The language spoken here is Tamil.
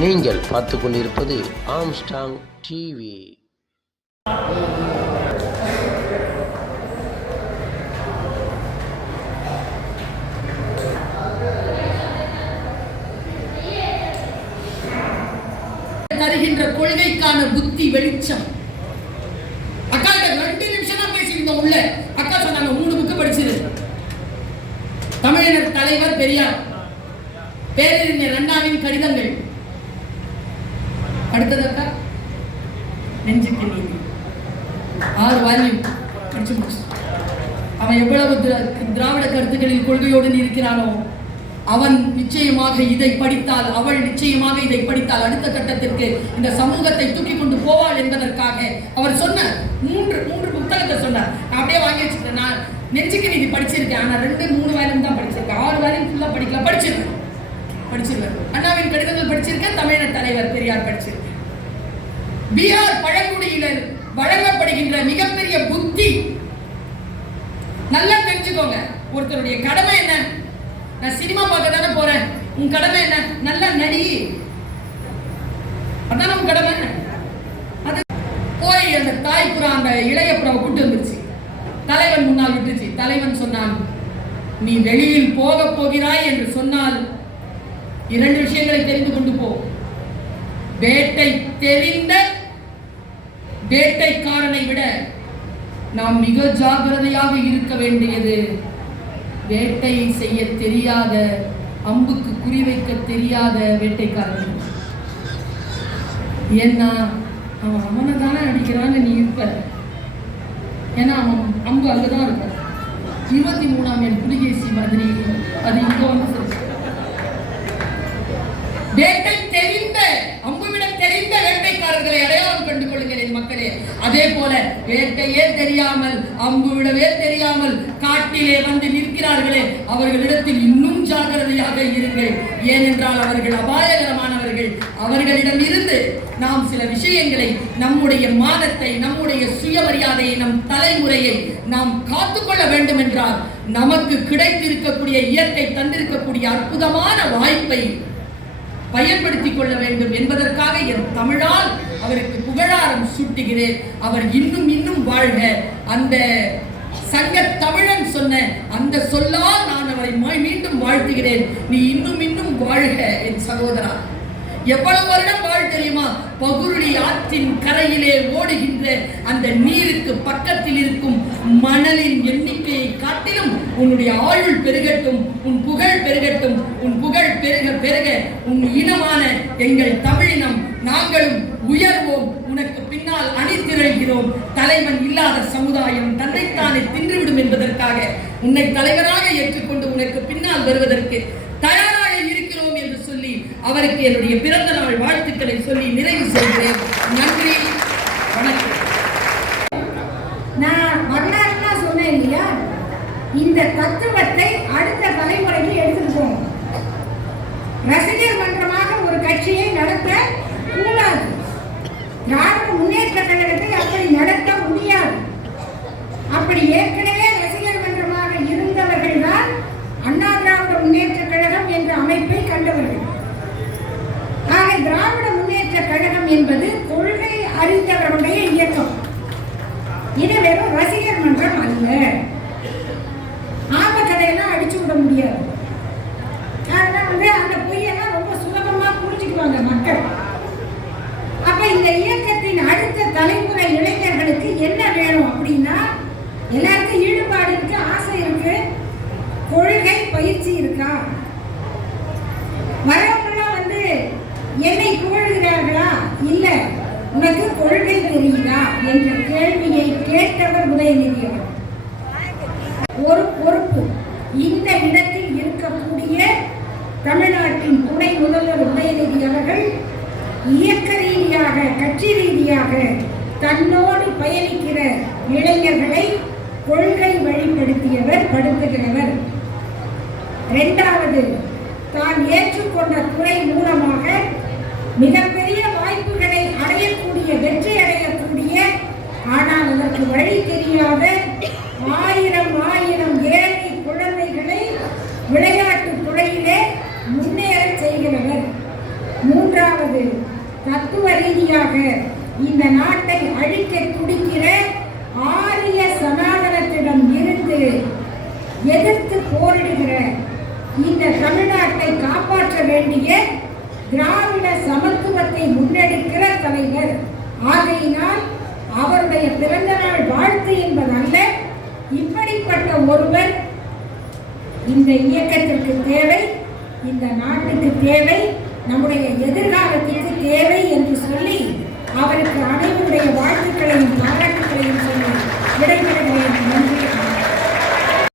நீங்கள் பார்த்து கொண்டிருப்பது ஆம்ஸ்டாங் டிவி தருகின்ற கொள்கைக்கான புத்தி வெளிச்சம். அக்கா ரெண்டு நிமிஷம் தான் பேசியிருந்தோம் உள்ள. அக்கா சொன்னாங்க மூணு புக்கு படிச்சது தமிழினர் தலைவர் பெரியார். பேரறிஞர் அண்ணாவின் கடிதங்கள். அடுத்ததக்கா நெஞ்சுக்கு நீதி ஆறு வால்யூம் படிச்சு முடிச்சு அவன் எவ்வளவு திரா- திராவிட கருத்துக்களில் கொள்கையோடு இருக்கிறானோ அவன் நிச்சயமாக இதை படித்தால் அவள் நிச்சயமாக இதை படித்தால் அடுத்த கட்டத்திற்கு இந்த சமூகத்தை தூக்கி கொண்டு போவாள் என்பதற்காக அவர் சொன்ன மூன்று மூன்று புத்தகத்தை சொன்னார் நான் அப்படியே வாங்கி வச்சுட்டேன் நான் நெஞ்சுக்கு நீதி படிச்சிருக்கேன் ஆனா ரெண்டு மூணு வேலையும் தான் படிச்சிருக்கேன் ஆறு வேலையும் ஃபுல்லாக படிக்கல படிச்சிருக்கேன் படிச்சிருக்கேன் அண்ணாவின் கடிதங்கள் படிச்சிருக்கேன் தமிழர் தலைவர் பெரியார் படிச்சிருக்கேன் பீகார் பழங்குடியினர் வழங்கப்படுகின்ற மிகப்பெரிய புத்தி. நல்லா தெரிஞ்சுக்கோங்க. ஒருத்தருடைய கடமை என்ன? நான் சினிமா பார்க்க தானே போறேன். உன் கடமை என்ன? நல்லா நடி. அதான் உன் கடமை? அது போய் அந்த தாய்ப்புறா அந்த இளைய புறாவை கூட்டு வந்துருச்சு. தலைவன் முன்னால் விட்டுச்சு. தலைவன் சொன்னான் நீ வெளியில் போக போகிறாய் என்று சொன்னால் இரண்டு விஷயங்களை தெரிந்து கொண்டு போ. வேட்டை தெரிந்த வேட்டைக்காரனை விட நாம் மிக ஜாக்கிரதையாக இருக்க வேண்டியது. வேட்டையை செய்ய தெரியாத அம்புக்கு குறிவைக்க தெரியாத வேட்டைக்காரன் ஏன்னா அவன் அவனை தானே அடிக்கிறான்னு நீ இருப்ப. ஏன்னா அவன் அம்பு அங்கதான் இருக்க இருபத்தி மூணாம் என் புலிகேசி மாதிரி அது இங்க வந்து சொல்லுச்சு. வேட்டை தெரிந்த அம்புவிடம் தெரிந்த வேட்டைக்காரர்களை அடையாளம் கண்டு கொள்ளுங்கள் என் மக்களே அதே போல வேட்டையே தெரியாமல் அம்புவிடவே தெரியாமல் காட்டிலே வந்து நிற்கிறார்களே அவர்களிடத்தில் இன்னும் ஜாகிரதையாக இருங்கள். ஏனென்றால் அவர்கள் அபாயகரமானவர்கள். அவர்களிடம் இருந்து நாம் சில விஷயங்களை நம்முடைய மானத்தை நம்முடைய சுயமரியாதையை நம் தலைமுறையை நாம் காத்துக்கொள்ள வேண்டும் என்றால் நமக்கு கிடைத்திருக்கக்கூடிய இயற்கை தந்திருக்கக்கூடிய அற்புதமான வாய்ப்பை பயன்படுத்திக் கொள்ள வேண்டும் என்பதற்காக என் தமிழால் அவருக்கு புகழாரம் சூட்டுகிறேன். அவர் இன்னும் இன்னும் வாழ்க. அந்த சங்க தமிழன் சொன்ன அந்த சொல்லால் நான் அவரை மீண்டும் வாழ்த்துகிறேன். நீ இன்னும் இன்னும் வாழ்க என் சகோதரா. எவ்வளவு வருடம் வாழ் தெரியுமா? பகுருடி ஆற்றின் கரையிலே ஓடுகின்ற அந்த நீருக்கு பக்கத்தில் இருக்கும் மணலின் எண்ணிக்கையை காட்டிலும் உன்னுடைய ஆயுள் பெருகட்டும் உன் புகழ் பெருகட்டும் உன் புகழ் பெருக பெருக உன் இனமான எங்கள் தமிழினம் நாங்களும் உயர்வோம். உனக்கு பின்னால் அணிதிரள்கிறோம். தலைவன் இல்லாத சமுதாயம் தன்னைத்தானே தின்றுவிடும் என்பதற்காக உன்னை தலைவராக ஏற்றுக்கொண்டு உனக்கு பின்னால் வருவதற்கு தயாராக இருக்கிறோம் என்று சொல்லி அவருக்கு என்னுடைய பிறந்த நாள் வாழ்த்துக்களை சொல்லி நிறைவு செய்கிறேன். நன்றி. வணக்கம். நான் வரலாறுலாம் சொன்னேன் இல்லையா? இந்த தத்துவத்தை அடுத்த தலைமுறைக்கு எடுத்துருக்கோம் ரசிகர் மன்றமாக ஒரு கட்சியை நடத்த கூடாது. திராவிட முன்னேற்ற கழகத்தை அப்படி நடத்த முடியாது. அப்படி ஏற்கனவே ரசிகர் மன்றமாக இருந்தவர்கள் தான் அண்ணா திராவிட முன்னேற்ற கழகம் என்ற அமைப்பை கண்டவர்கள். திராவிட முன்னேற்ற கழகம் என்பது கொள்கை அறிந்தவருடைய இயக்கம். இது வெறும் ரசிகர் மன்றம் அல்ல. ஆம கதையெல்லாம் அடிச்சு விட முடியாது. காரணம் வந்து அந்த பொய்யெல்லாம் ரொம்ப சுலபமா புரிஞ்சுக்குவாங்க மக்கள் அப்ப இந்த இயக்கத்தின் அடுத்த தலைமுறை இளைஞர்களுக்கு என்ன வேணும் அப்படின்னா எல்லாருக்கும் ஈடுபாடு இருக்கு ஆசை இருக்கு கொள்கை பயிற்சி இருக்கா வரவங்களாம் வந்து என்னை புகழ்கிறார்களா இல்ல உனக்கு கொள்கை தெரியுதா என்ற கேள்வியை கேட்டவர் உதயநிதி ஒரு பொறுப்பு. இந்த இடத்தில் இருக்கக்கூடிய தமிழ்நாட்டின் துணை முதல்வர் உதயநிதி அவர்கள் இயக்க ரீதியாக கட்சி ரீதியாக தன்னோடு பயணிக்கிற இளைஞர்களை கொள்கை வழிப்படுத்தியவர் படுத்துகிறவர். இரண்டாவது தான் ஏற்றுக்கொண்ட துறை மூலமாக மிகப்பெரிய விளையாட்டு துறையிலே முன்னேற செய்கிறவர். மூன்றாவது தத்துவ ரீதியாக இந்த நாட்டை அழிக்க துடிக்கிற ஆரிய சனாதனத்திடம் இருந்து எதிர்த்து போரிடுகிற இந்த தமிழ்நாட்டை காப்பாற்ற வேண்டிய திராவிட சமத்துவத்தை முன்னெடுக்கிற தலைவர். ஆகையினால் அவருடைய பிறந்த நாள் வாழ்த்து என்பதல்ல இப்படிப்பட்ட ஒருவர் இந்த இயக்கத்திற்கு தேவை இந்த நாட்டுக்கு தேவை நம்முடைய எதிர்காலத்திற்கு தேவை என்று சொல்லி அவருக்கு அனைவருடைய வாழ்த்துக்களையும் பாராட்டுகளையும் சொல்லி விடைபெறுகிறேன்.